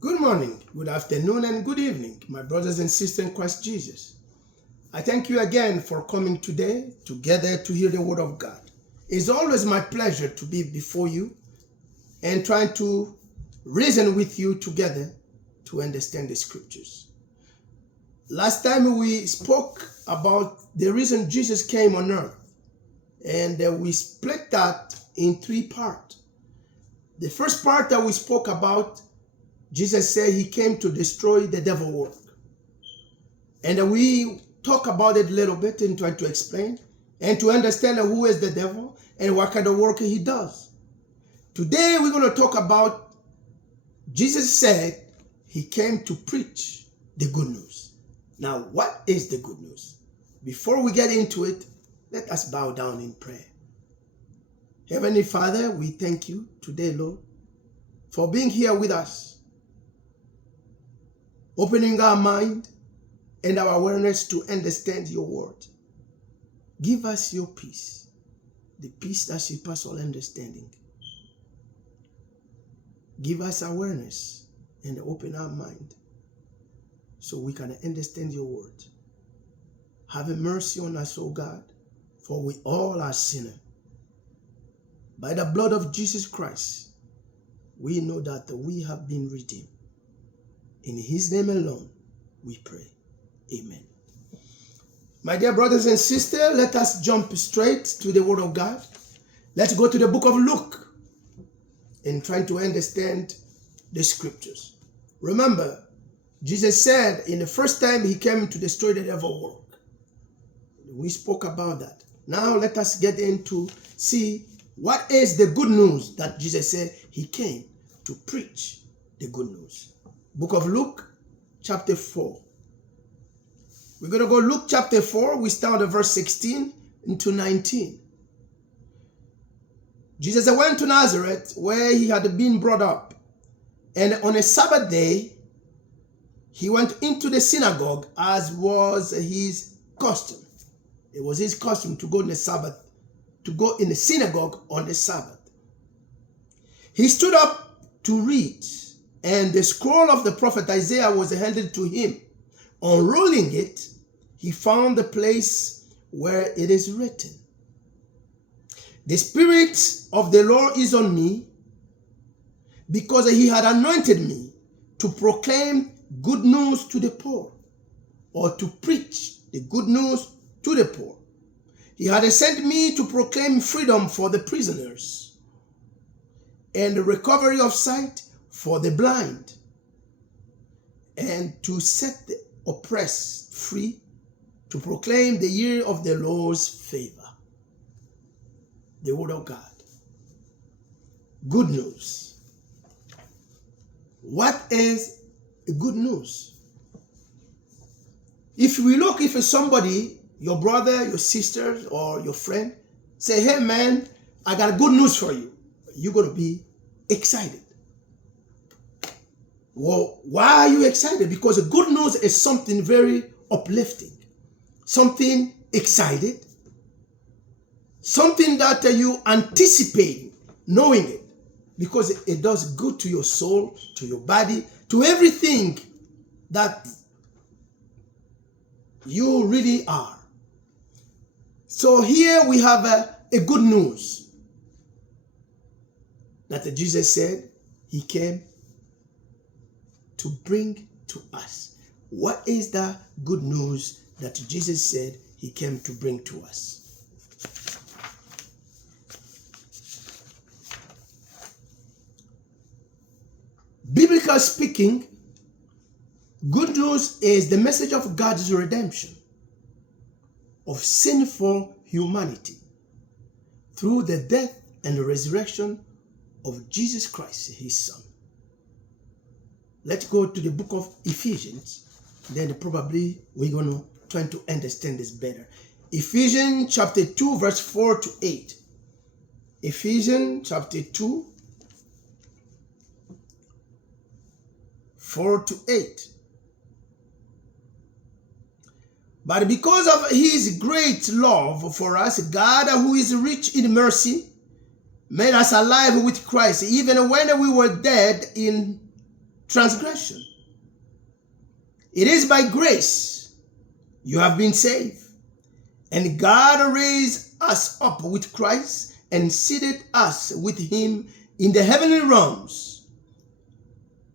Good morning, good afternoon, and good evening, my brothers and sisters in Christ Jesus. I thank you again for coming today together to hear the word of God. It's always my pleasure to be before you and trying to reason with you together to understand the scriptures. Last time we spoke about the reason Jesus came on earth, and we split that in three parts. The first part that we spoke about, Jesus said he came to destroy the devil's work. And we talk about it a little bit and try to explain and to understand who is the devil and what kind of work he does. Today we're going to talk about Jesus said he came to preach the good news. Now, what is the good news? Before we get into it, let us bow down in prayer. Heavenly Father, we thank you today, Lord, for being here with us, opening our mind and our awareness to understand your word. Give us your peace, the peace that surpasses all understanding. Give us awareness and open our mind so we can understand your word. Have mercy on us, O God, for we all are sinners. By the blood of Jesus Christ, we know that we have been redeemed. In his name alone, we pray. Amen. My dear brothers and sisters, let us jump straight to the word of God. Let's go to the book of Luke and try to understand the scriptures. Remember, Jesus said in the first time he came to destroy the devil's work. We spoke about that. Now let us get into see what is the good news that Jesus said he came to preach the good news. Book of Luke, chapter 4. We're going to go Luke chapter 4. We start at verse 16 into 19. Jesus went to Nazareth where he had been brought up. And on a Sabbath day, he went into the synagogue as was his custom. It was his custom to go in the Sabbath, to go in the synagogue on the Sabbath. He stood up to read, and the scroll of the prophet Isaiah was handed to him. Unrolling it, he found the place where it is written, "The Spirit of the Lord is on me, because he had anointed me to proclaim good news to the poor," or to preach the good news to the poor. "He had sent me to proclaim freedom for the prisoners and the recovery of sight for the blind, and to set the oppressed free, to proclaim the year of the Lord's favor." The word of God. Good news. What is good news? If we look, if somebody, your brother, your sister, or your friend, say, "Hey man, I got good news for you," you're going to be excited. Well, why are you excited? Because the good news is something very uplifting, something excited, something that you anticipate knowing it, because it does good to your soul, to your body, to everything that you really are. So here we have a good news that Jesus said he came to bring to us. What is the good news that Jesus said he came to bring to us? Biblically speaking, good news is the message of God's redemption of sinful humanity through the death and resurrection of Jesus Christ, his Son. Let's go to the book of Ephesians. Then probably we're going to try to understand this better. Ephesians chapter 2, verse 4 to 8. Ephesians chapter 2, 4 to 8. "But because of his great love for us, God, who is rich in mercy, made us alive with Christ, even when we were dead in transgression. It is by grace you have been saved. And God raised us up with Christ and seated us with him in the heavenly realms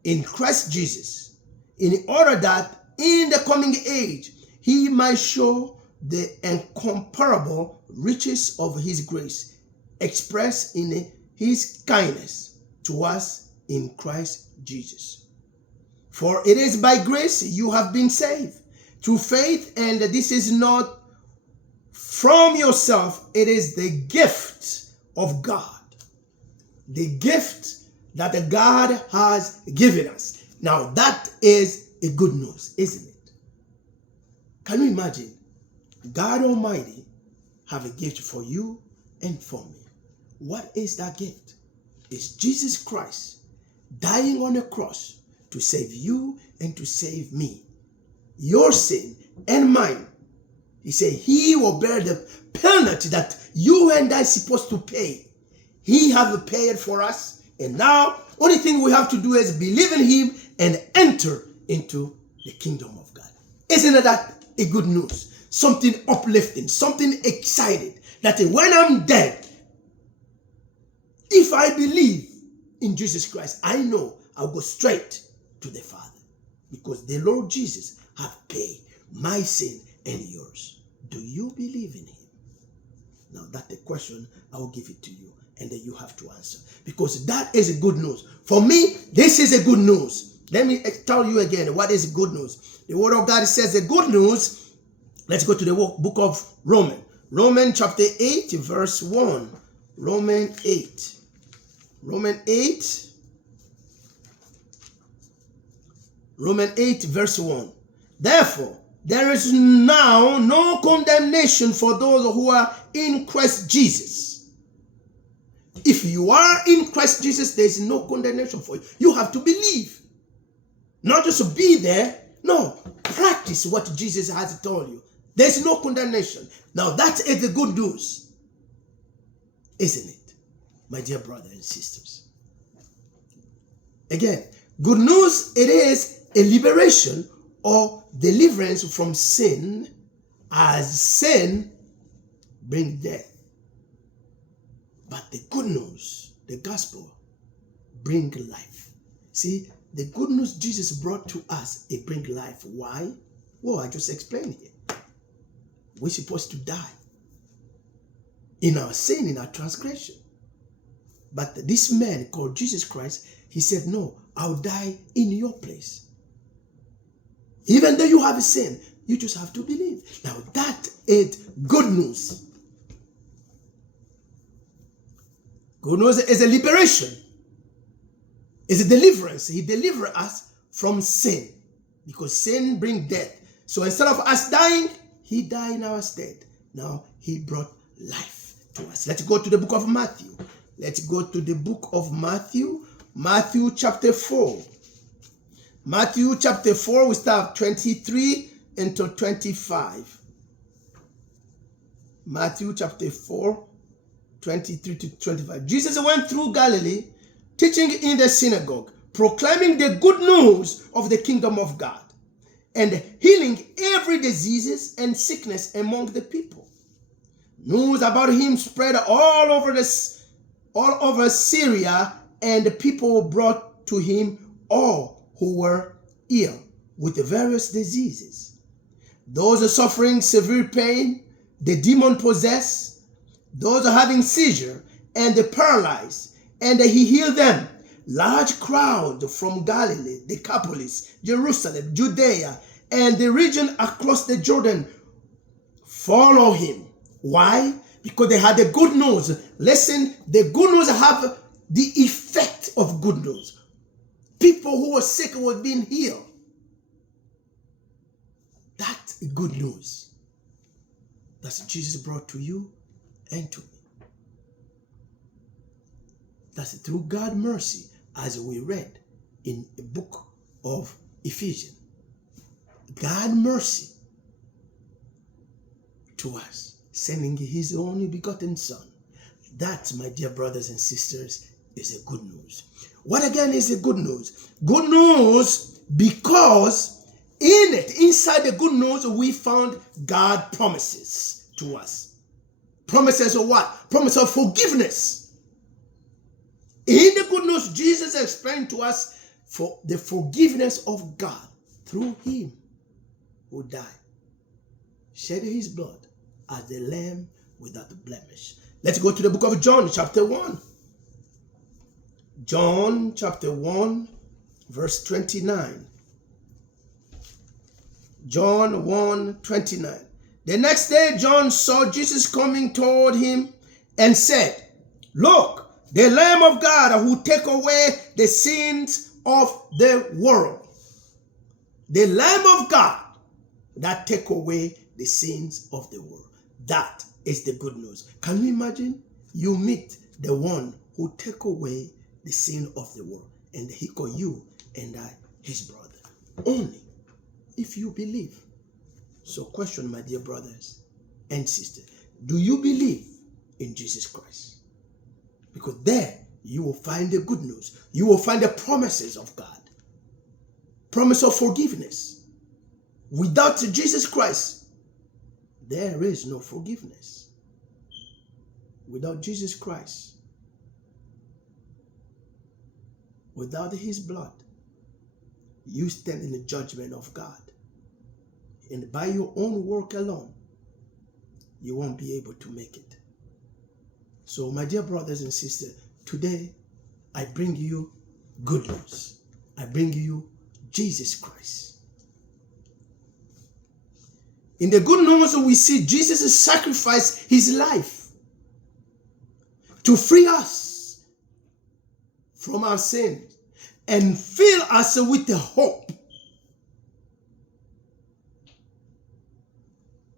in Christ Jesus, in order that in the coming age he might show the incomparable riches of his grace expressed in his kindness to us in Christ Jesus. For it is by grace you have been saved, through faith, and this is not from yourself, it is the gift of God. The gift that God has given us. Now that is a good news, isn't it? Can you imagine? God Almighty have a gift for you and for me. What is that gift? It's Jesus Christ dying on the cross to save you and to save me. Your sin and mine. He said he will bear the penalty that you and I supposed to pay. He have paid for us, and now only thing we have to do is believe in him and enter into the kingdom of God. Isn't that a good news? Something uplifting, something exciting, that when I'm dead, if I believe in Jesus Christ, I know I'll go straight to the Father, because the Lord Jesus have paid my sin and yours. Do you believe in him? Now that's the question. I will give it to you, and then you have to answer, because that is a good news. For me, this is a good news. Let me tell you again what is good news. The word of God says the good news. Let's go to the book of Romans. Romans chapter 8 verse 1. Romans 8. Romans 8. Romans 8 verse 1. Therefore, there is now no condemnation for those who are in Christ Jesus. If you are in Christ Jesus, there is no condemnation for you. You have to believe. Not just to be there. No, practice what Jesus has told you. There is no condemnation. Now that is the good news. Isn't it? My dear brothers and sisters. Again, good news, it is a liberation or deliverance from sin, as sin brings death. But the good news, the gospel, brings life. See, the good news Jesus brought to us, it brings life. Why? Well, I just explained it. We're supposed to die in our sin, in our transgression. But this man called Jesus Christ, he said, no, I'll die in your place. Even though you have a sin, you just have to believe. Now that is good news. Good news is a liberation. It's a deliverance. He delivered us from sin, because sin brings death. So instead of us dying, he died in our stead. Now he brought life to us. Let's go to the book of Matthew. Let's go to the book of Matthew. Matthew chapter 4. Matthew chapter 4, we start 23 until 25. Matthew chapter 4, 23 to 25. Jesus went through Galilee, teaching in the synagogue, proclaiming the good news of the kingdom of God, and healing every disease and sickness among the people. News about him spread all over Syria, and the people brought to him all who were ill with the various diseases, those suffering severe pain, the demon-possessed, those having seizure, and the paralyzed, and he healed them. Large crowd from Galilee, Decapolis, Jerusalem, Judea, and the region across the Jordan follow him. Why? Because they had the good news. Listen, the good news have the effect of good news. People who were sick were being healed. That's good news. That's Jesus brought to you and to me. That's through God's mercy, as we read in the book of Ephesians. God's mercy to us, sending his only begotten Son. That, my dear brothers and sisters, is a good news. What again is the good news? Good news because in it, inside the good news, we found God promises to us. Promises of what? Promise of forgiveness. In the good news, Jesus explained to us for the forgiveness of God through him who died, shed his blood as the lamb without blemish. Let's go to the book of John, chapter 1. John, chapter 1, verse 29. John 1:29. The next day, John saw Jesus coming toward him and said, "Look, the Lamb of God who take away the sins of the world." The Lamb of God that take away the sins of the world. That is the good news. Can you imagine? You meet the one who take away the sin of the world, and he call you and I his brother. Only if you believe. So question, my dear brothers and sisters, do you believe in Jesus Christ? Because there you will find the good news. You will find the promises of God. Promise of forgiveness. Without Jesus Christ, there is no forgiveness. Without Jesus Christ, without his blood, you stand in the judgment of God. And by your own work alone, you won't be able to make it. So, my dear brothers and sisters, today I bring you good news. I bring you Jesus Christ. In the good news, we see Jesus sacrificed his life to free us from our sins and fill us with the hope.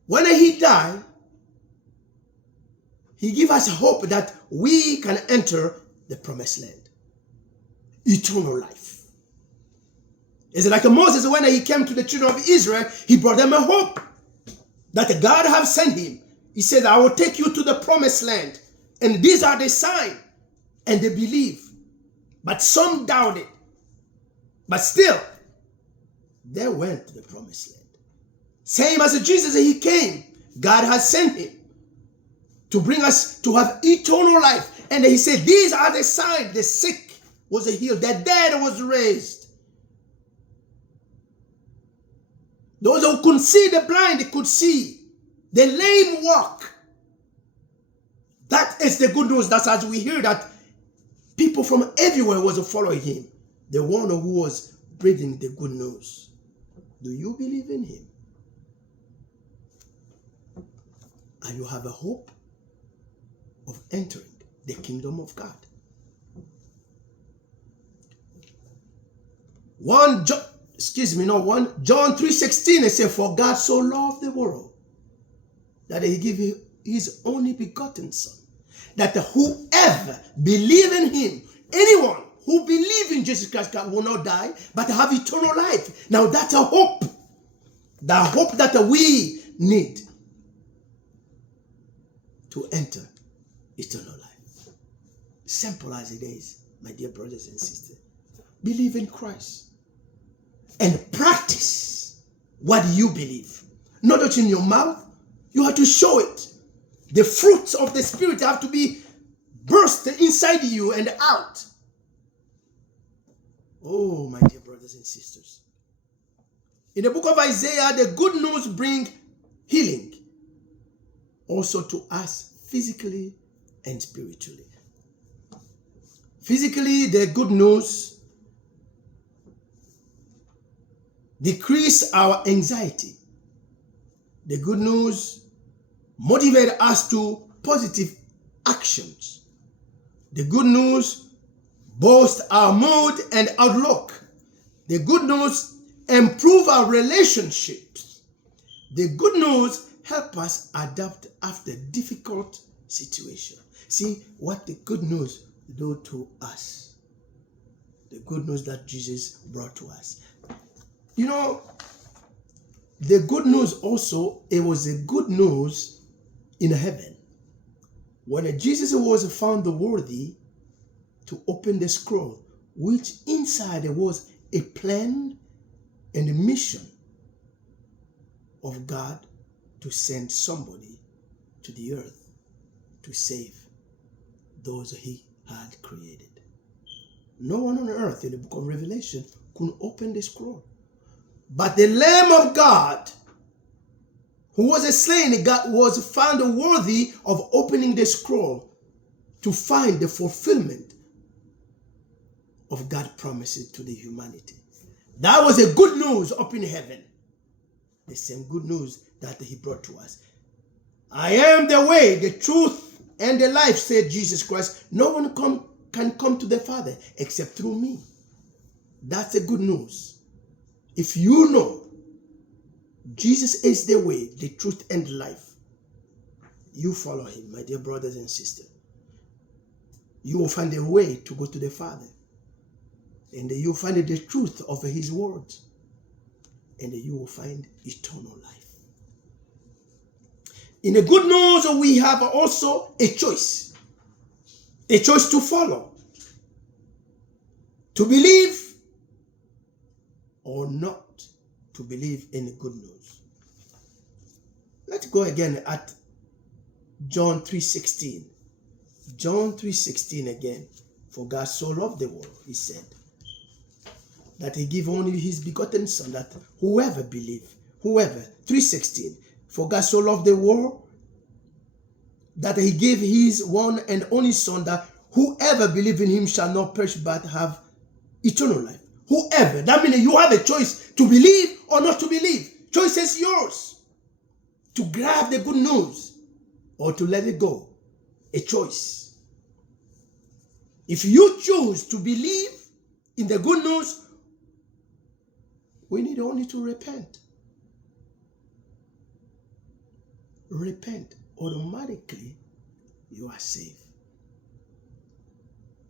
When he died, he gave us hope that we can enter the promised land, eternal life. It's like Moses, when he came to the children of Israel, he brought them a hope that God have sent him. He said, "I will take you to the promised land, and these are the signs." And they believe. But some doubted. But still, they went to the promised land. Same as Jesus, he came. God has sent him to bring us to have eternal life. And he said, these are the signs. The sick was healed. The dead was raised. Those who couldn't see, the blind could see. The lame walk. That is the good news. That's as we hear that people from everywhere was following him. The one who was bringing the good news. Do you believe in him? And you have a hope of entering the kingdom of God. John 3:16, it says, "For God so loved the world that he gave his only begotten son, that whoever believe in him," anyone who believe in Jesus Christ will not die, but have eternal life. Now that's a hope. The hope that we need to enter eternal life. Simple as it is, my dear brothers and sisters. Believe in Christ and practice what you believe. Not just in your mouth, you have to show it. The fruits of the Spirit have to be burst inside you and out. Oh, my dear brothers and sisters. In the book of Isaiah, the good news brings healing also to us physically and spiritually. Physically, the good news decrease our anxiety. The good news motivate us to positive actions. The good news boost our mood and outlook. The good news improve our relationships. The good news help us adapt after difficult situation. See what the good news do to us. The good news that Jesus brought to us. You know, the good news also, it was a good news in heaven. When Jesus was found worthy to open the scroll which inside there was a plan and a mission of God to send somebody to the earth to save those he had created. No one on earth in the book of Revelation could open the scroll. But the Lamb of God, who was slain, God was found worthy of opening the scroll to find the fulfillment of God's promises to the humanity. That was a good news up in heaven. The same good news that he brought to us. I am the way, the truth, and the life, said Jesus Christ. No one can come to the Father except through me. That's the good news. If you know Jesus is the way, the truth, and the life, you follow him, my dear brothers and sisters. You will find a way to go to the Father. And you will find the truth of his words. And you will find eternal life. In the good news, we have also a choice. A choice to follow. To believe or not to believe in the good news. Let's go again at John 3:16. John 3:16 again. For God so loved the world, he said, that he gave only his begotten son, that whoever 3:16, for God so loved the world that he gave his one and only son, that whoever believes in him shall not perish but have eternal life. Whoever, that means you have a choice to believe or not to believe. Choice is yours. To grab the good news or to let it go. A choice. If you choose to believe in the good news, we need only to repent. Repent. Automatically, you are saved.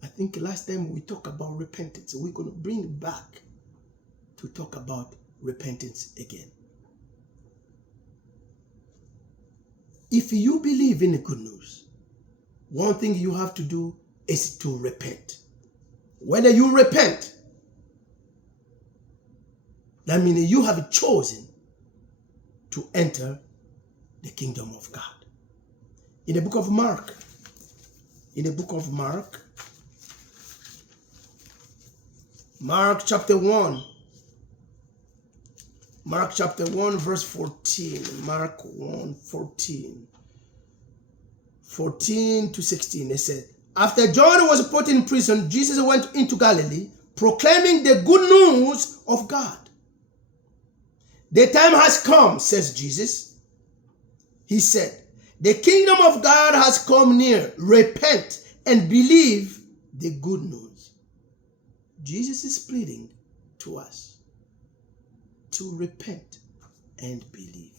I think last time we talked about repentance. We're going to bring it back to talk about repentance again. If you believe in the good news, one thing you have to do is to repent. Whether you repent, that means you have chosen to enter the kingdom of God. In the book of Mark, Mark chapter 1, verse 14. Mark 1, 14 to 16. They said, after John was put in prison, Jesus went into Galilee, proclaiming the good news of God. The time has come, says Jesus. He said, the kingdom of God has come near. Repent and believe the good news. Jesus is pleading to us to repent and believe.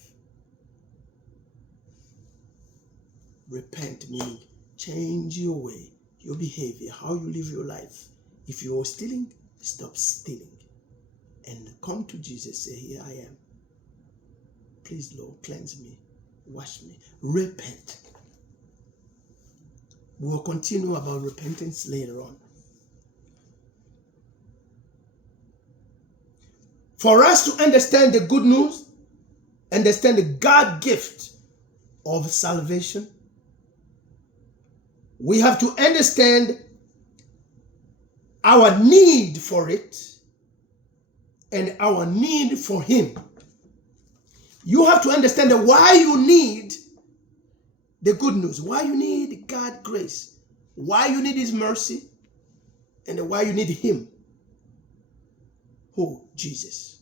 Repent meaning change your way, your behavior, how you live your life. If you are stealing, stop stealing. And come to Jesus, say, here I am. Please, Lord, cleanse me, wash me. Repent. We will continue about repentance later on. For us to understand the good news, understand the God gift of salvation, we have to understand our need for it and our need for him. You have to understand why you need the good news, why you need God's grace, why you need his mercy, and why you need him. Who? Jesus.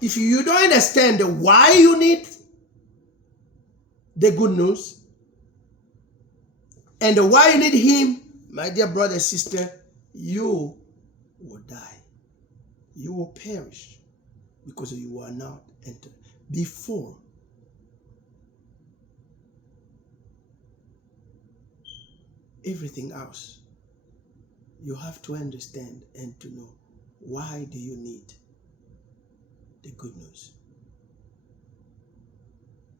If you don't understand why you need the good news and why you need him, my dear brother and sister, you will die. You will perish because you are not entered. Before everything else, you have to understand and to know why do you need the good news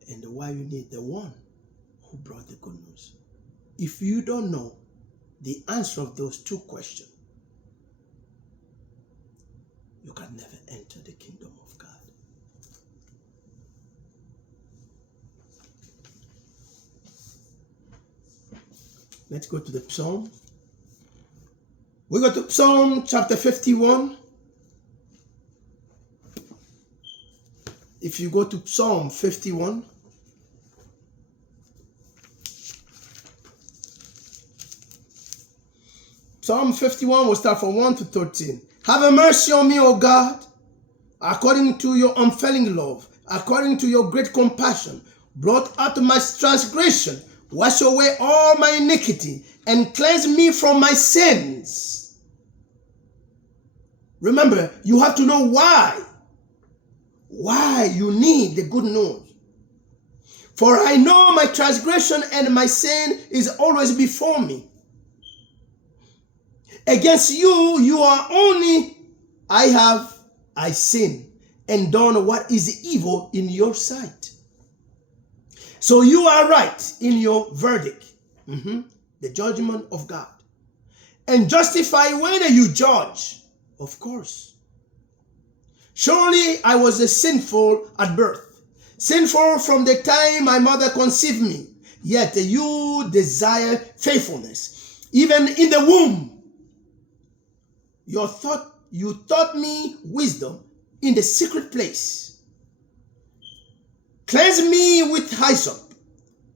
and why you need the one who brought the good news. If you don't know the answer of those two questions, you can never enter the kingdom of God. Let's go to the Psalm. We go to Psalm chapter 51. If you go to Psalm 51, Psalm 51 will start from 1 to 13. Have a mercy on me, O God, according to your unfailing love, according to your great compassion. Blot out my transgression, wash away all my iniquity, and cleanse me from my sins. Remember, you have to know why you need the good news. For I know my transgression and my sin is always before me. Against you are only I sin and done what is evil in your sight. So you are right in your verdict, the judgment of God, and justify when you judge, of course. Surely I was a sinful at birth, sinful from the time my mother conceived me. Yet you desire faithfulness, even in the womb. You taught me wisdom in the secret place. Cleanse me with hyssop,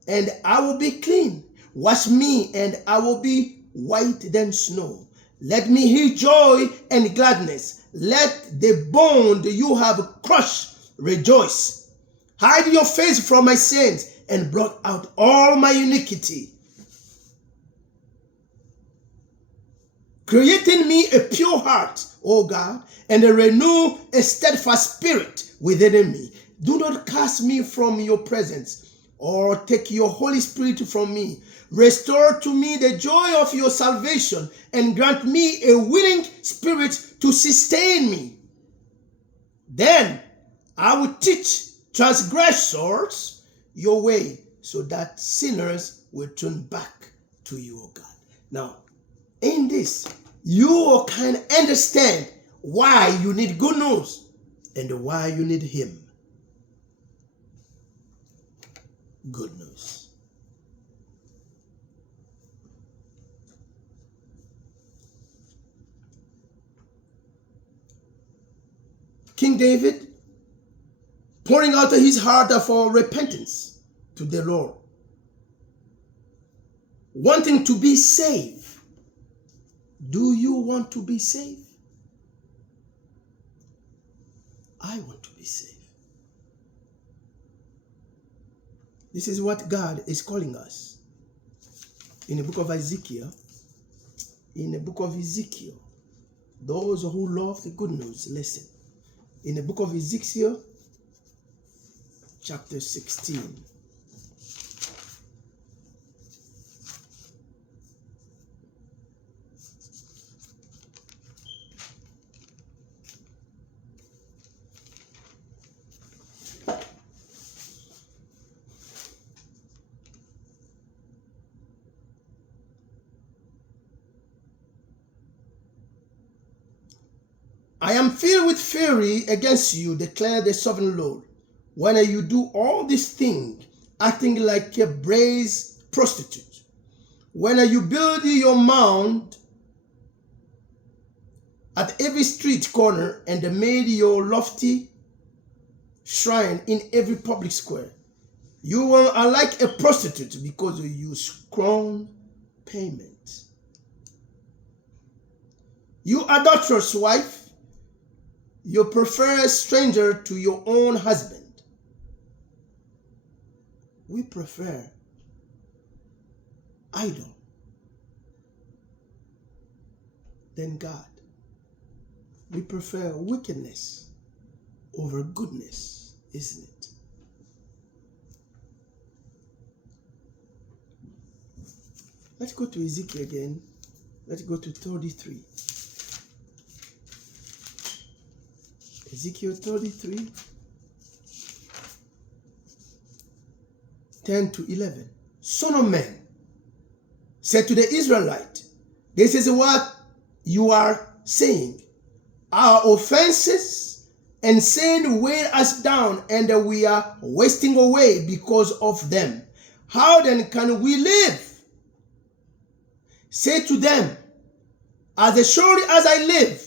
and I will be clean. Wash me, and I will be white than snow. Let me hear joy and gladness. Let the bond you have crushed rejoice. Hide your face from my sins and blot out all my iniquity. Create in me a pure heart, O God, and renew a steadfast spirit within me. Do not cast me from your presence, or take your Holy Spirit from me. Restore to me the joy of your salvation, and grant me a willing spirit to sustain me. Then I will teach transgressors your way, so that sinners will turn back to you, O God. Now, in this, you can understand why you need good news and why you need Him. Good news. King David pouring out his heart for repentance to the Lord, wanting to be saved. Do you want to be saved? I want to be saved. This is what God is calling us. In the book of Ezekiel, those who love the good news, listen. In the book of Ezekiel, chapter 16. I am filled with fury against you, declare the sovereign Lord, when you do all these things, acting like a brazen prostitute. When you build your mound at every street corner and made your lofty shrine in every public square. You are like a prostitute because you scorn payment. You adulterous wife, you prefer a stranger to your own husband. We prefer idol than God. We prefer wickedness over goodness, isn't it? Let's go to Ezekiel again. Let's go to 33. Ezekiel 33, 10 to 11. Son of man, said to the Israelite, this is what you are saying. Our offenses and sin weigh us down, and we are wasting away because of them. How then can we live? Say to them, as surely as I live,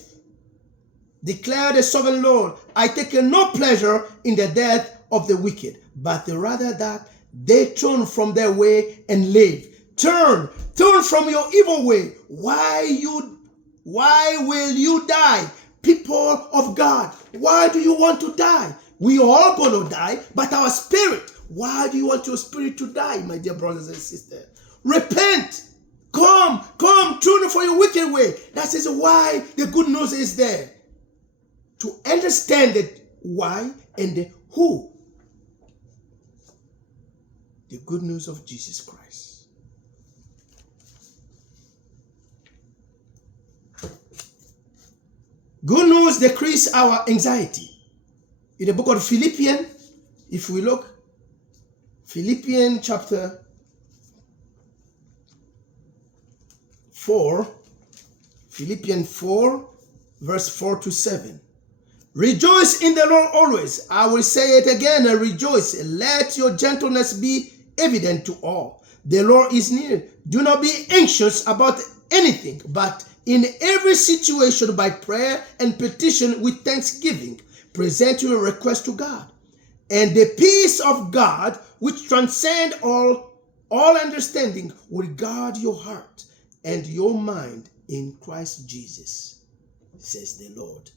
declare the sovereign Lord, I take no pleasure in the death of the wicked, but rather that they turn from their way and live. Turn from your evil way. Why will you die? People of God, why do you want to die? We are all going to die, but our spirit, why do you want your spirit to die, my dear brothers and sisters? Repent. Come, turn from your wicked way. That is why the good news is there. To understand the why and the who. The good news of Jesus Christ. Good news decrease our anxiety. In the book of Philippians, if we look, Philippians chapter 4, Philippians 4, verse 4 to 7. Rejoice in the Lord always. I will say it again, rejoice. Let your gentleness be evident to all. The Lord is near. Do not be anxious about anything, but in every situation by prayer and petition with thanksgiving, present your request to God. And the peace of God, which transcends all understanding, will guard your heart and your mind in Christ Jesus, says the Lord.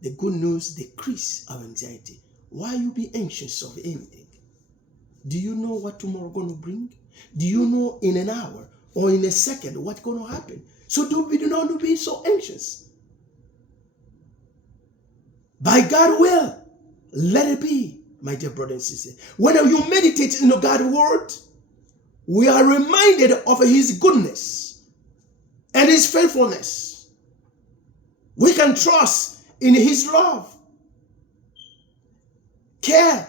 The good news decrease our anxiety. Why you be anxious of anything? Do you know what tomorrow going to bring? Do you know in an hour or in a second what's going to happen? So do not be so anxious. By God's will, let it be, my dear brother and sister. When you meditate in God's word, we are reminded of his goodness and his faithfulness. We can trust in his love, care,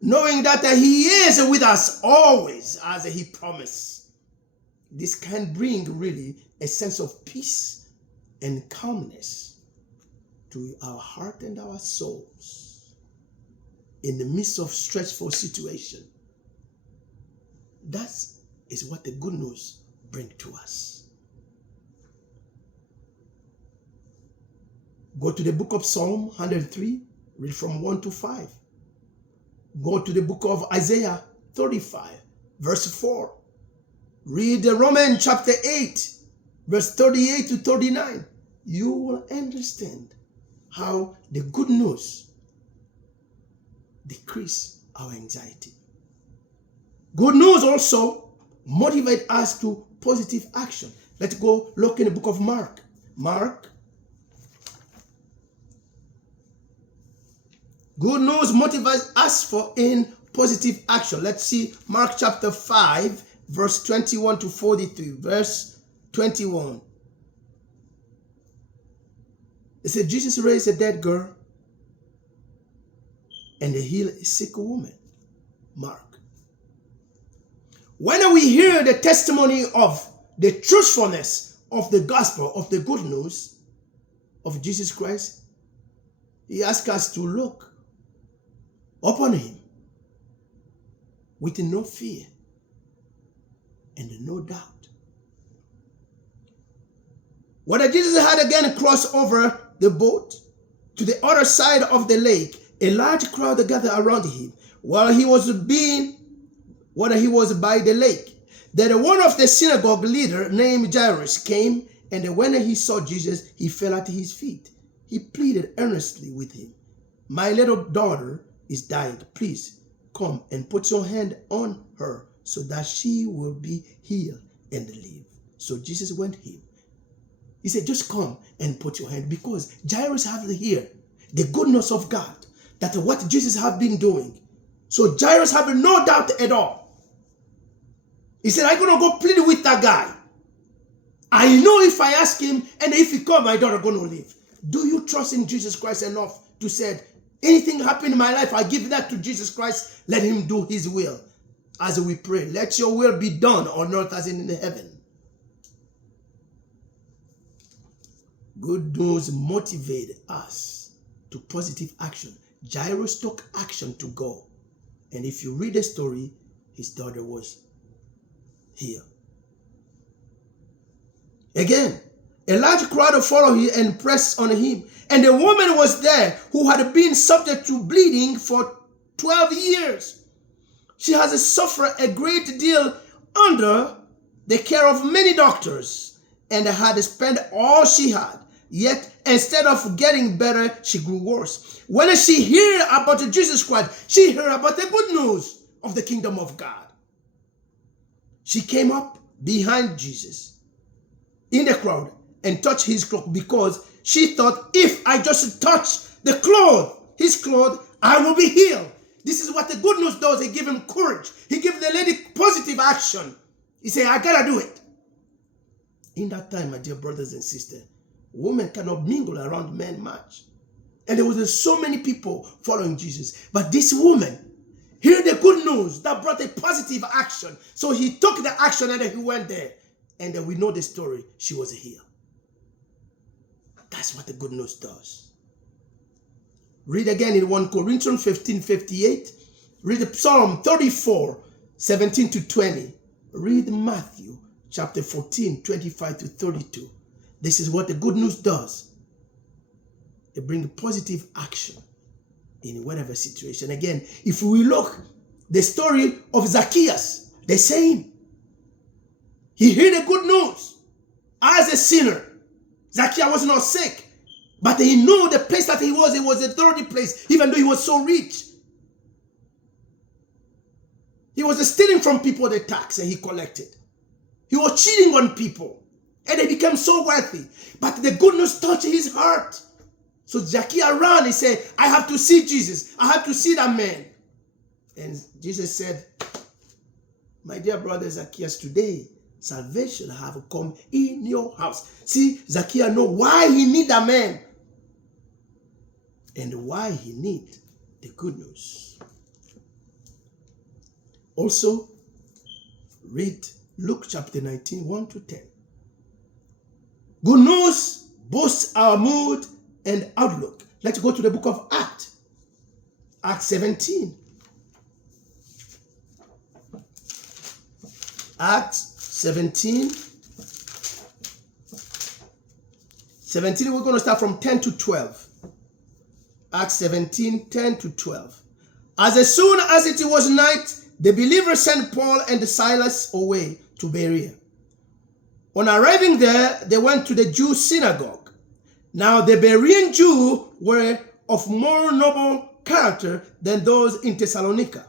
knowing that he is with us always as he promised. This can bring really a sense of peace and calmness to our heart and our souls in the midst of stressful situation. That is what the good news brings to us. Go to the book of Psalm 103, read from 1 to 5. Go to the book of Isaiah 35, verse 4. Read the Romans chapter 8, verse 38 to 39. You will understand how the good news decrease our anxiety. Good news also motivate us to positive action. Let's go look in the book of Mark. Good news motivates us in positive action. Let's see Mark chapter 5, verse 21 to 43. Verse 21. It said, Jesus raised a dead girl and healed a sick woman. Mark. When we hear the testimony of the truthfulness of the gospel, of the good news of Jesus Christ, he asks us to look upon him with no fear and no doubt. When Jesus had again crossed over the boat to the other side of the lake, a large crowd gathered around him while he was by the lake. Then one of the synagogue leader named Jairus came, and when he saw Jesus, he fell at his feet. He pleaded earnestly with him, "My little daughter is dying. Please come and put your hand on her so that she will be healed and live." So Jesus went him. He said, just come and put your hand, because Jairus have to hear the goodness of God, that what Jesus have been doing. So Jairus have no doubt at all. He said, I'm going to go plead with that guy. I know if I ask him and if he come, my daughter going to live. Do you trust in Jesus Christ enough to say, anything happen in my life, I give that to Jesus Christ. Let him do his will. As we pray, let your will be done on earth as in heaven. Good news motivated us to positive action. Jairus took action to go. And if you read the story, his daughter was healed. Again, a large crowd followed him and pressed on him. And a woman was there who had been subject to bleeding for 12 years. She has suffered a great deal under the care of many doctors and had spent all she had. Yet, instead of getting better, she grew worse. When she heard about Jesus Christ, she heard about the good news of the kingdom of God. She came up behind Jesus in the crowd and touched his cloak because she thought, if I just touch the cloth, his cloth, I will be healed. This is what the good news does. He gives him courage. He gives the lady positive action. He said, I gotta do it. In that time, my dear brothers and sisters, women cannot mingle around men much. And there was so many people following Jesus. But this woman heard the good news that brought a positive action. So he took the action and then he went there. And then we know the story. She was healed. That's what the good news does. Read again in 1 Corinthians 15:58. Read Psalm 34, 17 to 20. Read Matthew chapter 14, 25 to 32. This is what the good news does. It brings positive action in whatever situation. Again, if we look, the story of Zacchaeus, the same. He heard the good news as a sinner. Zacchaeus was not sick, but he knew the place that he was. It was a dirty place, even though he was so rich. He was stealing from people the tax that he collected. He was cheating on people, and they became so wealthy. But the good news touched his heart. So Zacchaeus ran. He said, I have to see Jesus. I have to see that man. And Jesus said, my dear brother Zacchaeus, today salvation have come in your house. See, Zacchaeus know why he need that man and why he need the good news. Also, read Luke chapter 19, 1 to 10. Good news boosts our mood and outlook. Let's go to the book of Acts. Acts 17. Acts 17. 17, we're going to start from 10 to 12. Acts 17, 10 to 12. As soon as it was night, the believers sent Paul and Silas away to Berea. On arriving there, they went to the Jews' synagogue. Now the Berean Jews were of more noble character than those in Thessalonica,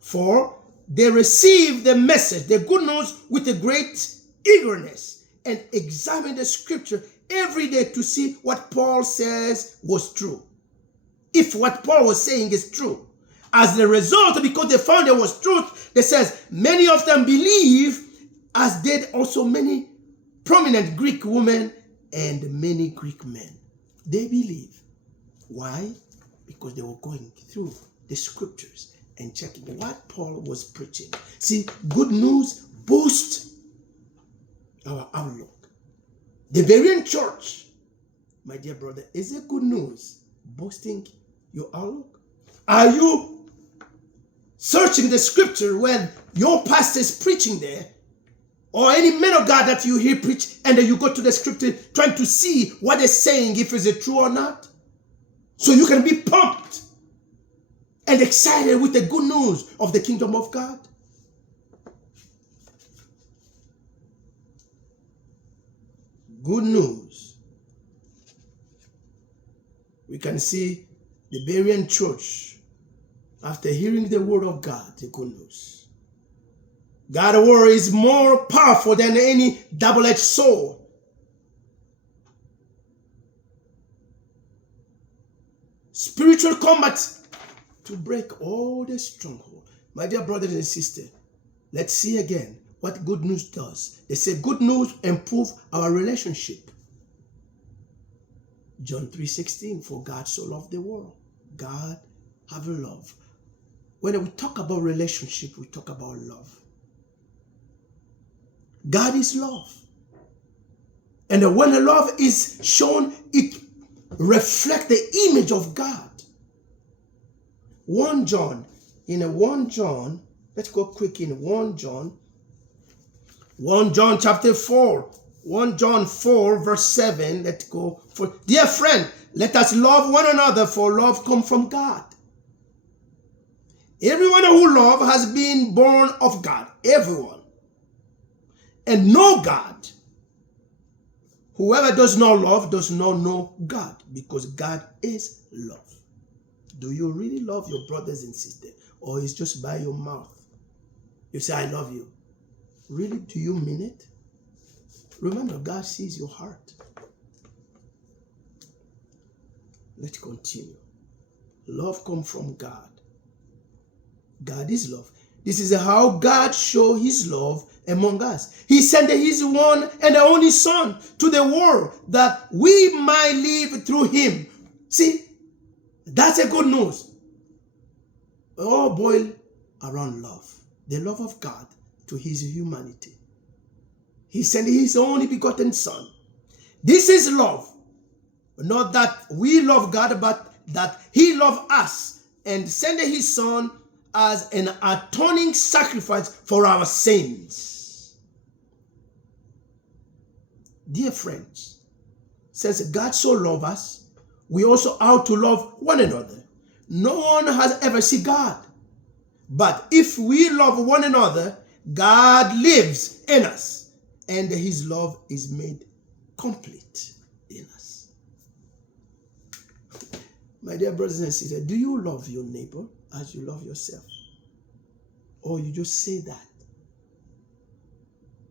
for they received the message, the good news, with a great eagerness and examined the scripture every day to see what Paul says was true. If what Paul was saying is true. As the result, because they found there was truth, they says many of them believe, as did also many prominent Greek women and many Greek men. They believe. Why? Because they were going through the scriptures and checking what Paul was preaching. See, good news boosts our outlook. The Berean church, my dear brother, is it good news boosting your outlook? Are you searching the scripture when your pastor is preaching there, or any man of God that you hear preach, and then you go to the scripture trying to see what they're saying, if it's true or not, so you can be pumped and excited with the good news of the kingdom of God? Good news. We can see the Berean church, after hearing the word of God, the good news. God's word is more powerful than any double-edged sword. Spiritual combat to break all the strongholds. My dear brothers and sisters, let's see again what good news does. They say good news improve our relationship. John 3:16, for God so loved the world. God have love. When we talk about relationship, we talk about love. God is love. And when the love is shown, it reflects the image of God. 1 John, let's go quick in 1 John chapter 4, 1 John 4 verse 7, let's go. For dear friend, let us love one another, for love comes from God. Everyone who loves has been born of God, everyone, and know God. Whoever does not love does not know God, because God is love. Do you really love your brothers and sisters, or it's just by your mouth? You say, I love you. Really, do you mean it? Remember, God sees your heart. Let's continue. Love comes from God. God is love. This is how God showed his love among us. He sent his one and only Son to the world that we might live through him. See, that's a good news. It all boils around love. The love of God to his humanity. He sent his only begotten Son. This is love. Not that we love God, but that he loved us and sent his Son as an atoning sacrifice for our sins. Dear friends, since God so loved us, we also ought to love one another. No one has ever seen God. But if we love one another, God lives in us, and his love is made complete in us. My dear brothers and sisters, do you love your neighbor as you love yourself? Or you just say that?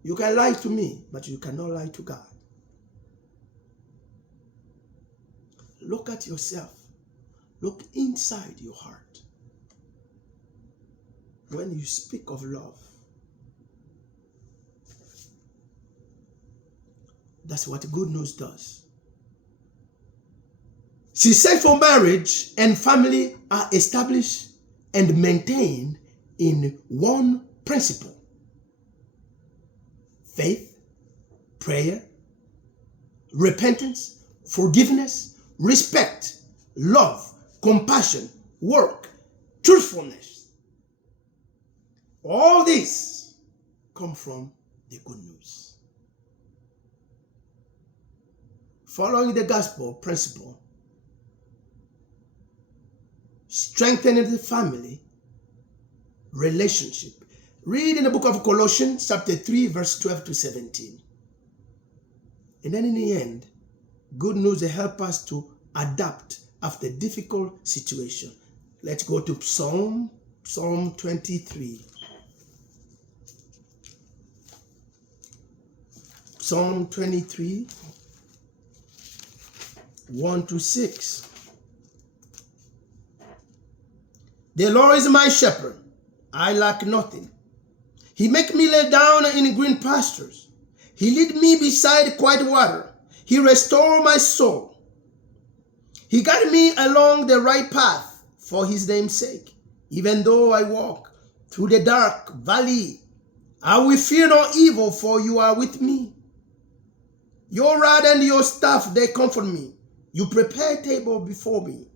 You can lie to me, but you cannot lie to God. Look at yourself. Look inside your heart. When you speak of love, that's what good news does. She said for marriage and family are established and maintained in one principle: faith, prayer, repentance, forgiveness, respect, love, compassion, work, truthfulness. All these come from the good news. Following the gospel principle, strengthening the family relationship. Read in the book of Colossians chapter 3 verse 12 to 17. And then in the end, good news will help us to adapt after difficult situation. Let's go to Psalm 23. Psalm 23, 1 to 6. The Lord is my shepherd, I lack nothing. He make me lay down in green pastures. He lead me beside quiet water. He restore my soul. He guide me along the right path for his name's sake. Even though I walk through the dark valley, I will fear no evil, for you are with me. Your rod and your staff, they comfort me. You prepare a table before me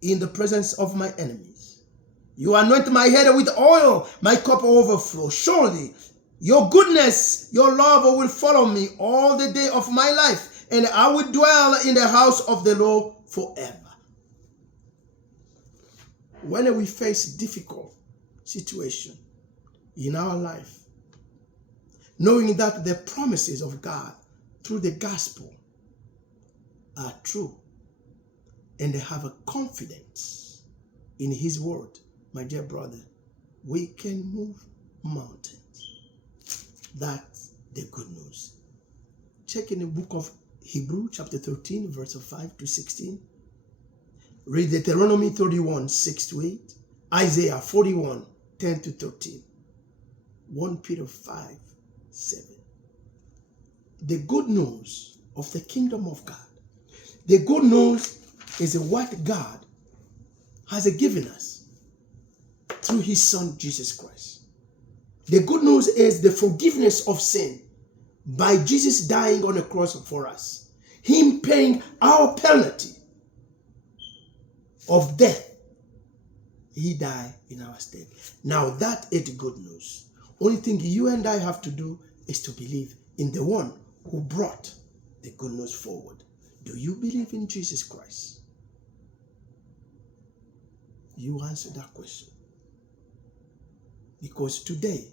in the presence of my enemies. You anoint my head with oil, my cup overflow. Surely your goodness, your love will follow me all the day of my life, and I will dwell in the house of the Lord forever. When we face difficult situation in our life, knowing that the promises of God through the gospel are true, and they have a confidence in his word, my dear brother, we can move mountains. That's the good news. Check in the book of Hebrews chapter 13 verse 5 to 16. Read Deuteronomy 31 6 to 8. Isaiah 41 10 to 13. 1 Peter 5 7. The good news of the kingdom of God. The good news is what God has given us through his Son, Jesus Christ. The good news is the forgiveness of sin. by Jesus dying on the cross for us, him paying our penalty of death. He died in our stead. Now that is good news. Only thing you and I have to do is to believe in the one who brought the good news forward. Do you believe in Jesus Christ? You answer that question. Because today,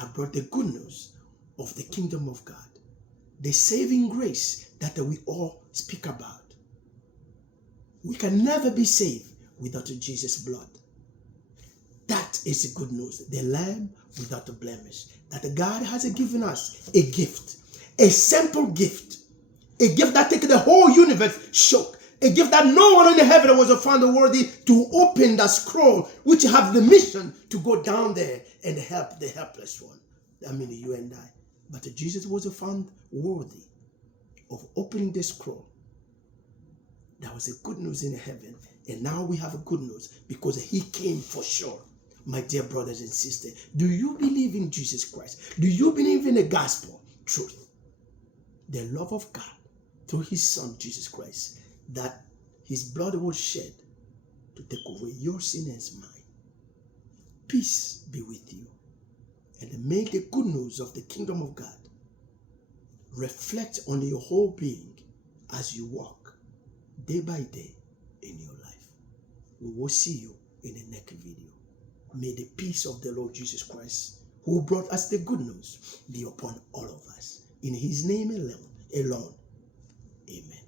I brought the good news of the kingdom of God. The saving grace that we all speak about. We can never be saved without Jesus' blood. That is the good news. The Lamb without a blemish. That God has given us a gift. A simple gift. A gift that takes the whole universe shook. A gift that no one in the heaven was found worthy to open the scroll, which have the mission to go down there and help the helpless one. I mean, you and I. But Jesus was found worthy of opening the scroll. That was a good news in heaven. And now we have a good news because he came for sure. My dear brothers and sisters, do you believe in Jesus Christ? Do you believe in the gospel truth? The love of God through his son, Jesus Christ, that his blood was shed to take away your sin and mine. Peace be with you. And may the good news of the kingdom of God reflect on your whole being as you walk day by day in your life. We will see you in the next video. May the peace of the Lord Jesus Christ, who brought us the good news, be upon all of us. In his name alone. Amen.